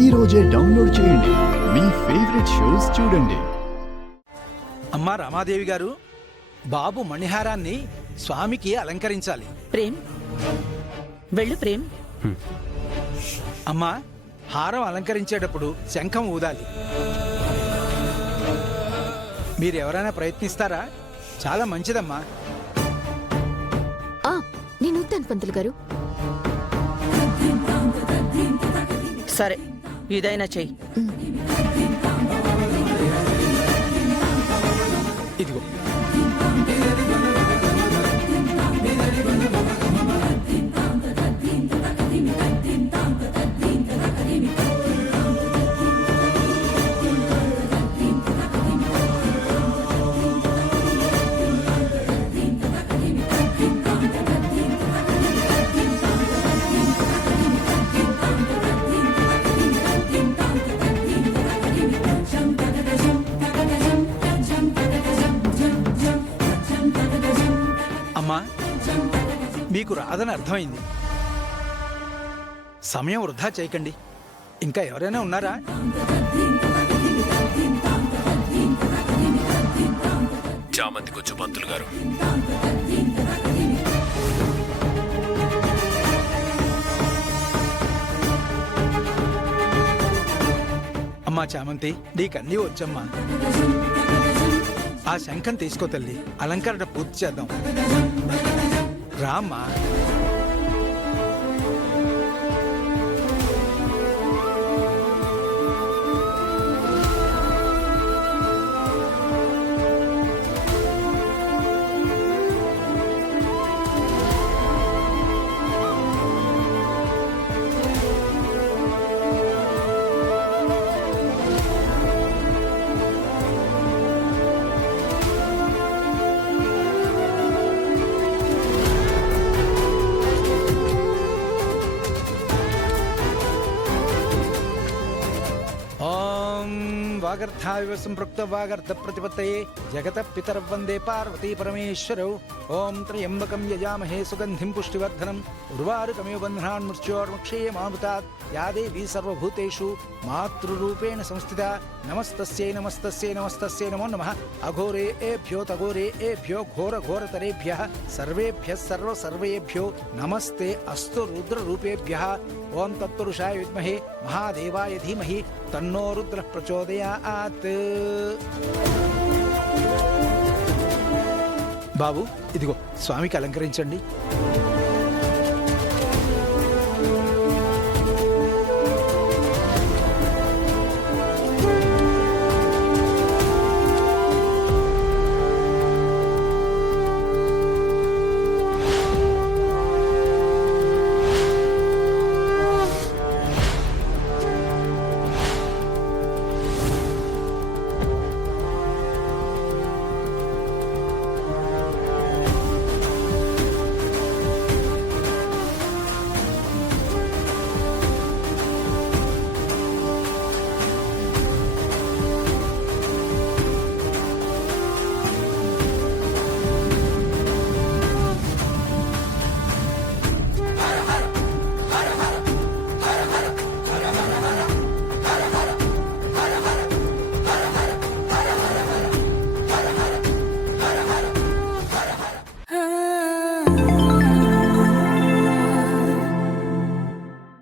ఈ రోజే డౌన్లోడ్ చేయండి. మీ ఫేవరెట్ షోస్ చూడండి. అమ్మా రామాదేవి గారు, బాబు మణిహారాన్ని స్వామికి అలంకరించాలి. ప్రేమ్, వెళ్ళు ప్రేమ్. అమ్మా, హారం అలంకరించేటప్పుడు శంఖం ఊదాలి. మీరెవరైనా ప్రయత్నిస్తారా? చాలా మంచిదమ్మా. నేను ఊతాను పంతులు గారు. సరే, ఇదైనా చెయ్యి. ఇదిగో. అమ్మా, మీకు రాదని అర్థమైంది. సమయం వృధా చేయకండి. ఇంకా ఎవరైనా ఉన్నారా? చామంతికొచ్చు పంతులు గారు. అమ్మా చామంతి, నీకన్నీ వచ్చమ్మా. ఆ శంఖం తీసుకో తల్లి, అలంకరణ పూర్తి చేద్దాం. రామ్మా. వాగర్థావివ సంపృక్త వాగర్థ ప్రతిపత్తయే జగత పితర వందే పార్వతీ పరమేశ్వరౌ. ఓం త్రయంబకం యజామహే సుగంధిం పుష్టివర్ధనం ఉర్వారుకమివ బంధనాన్ మృత్యోర్ముక్షేమామృతాత్. యా దేవీ సర్వభూతేషు మాతృరూపేణ సంస్థితా. నమస్తస్యై నమస్తస్యై నమస్తస్యై నమో నమః. అఘోరేభ్యో తఘోరేభ్యో ఘోర ఘోరతరేభ్యః సర్వేభ్యః సర్వేభ్యో నమస్తే అస్తు రుద్రరూపేభ్యః. ఓం తత్పురుషాయ విద్మహే మహాదేవాయ ధీమహి తన్నో రుద్రః ప్రచోదయాత్. బాబు, ఇదిగో స్వామికి అలంకరించండి.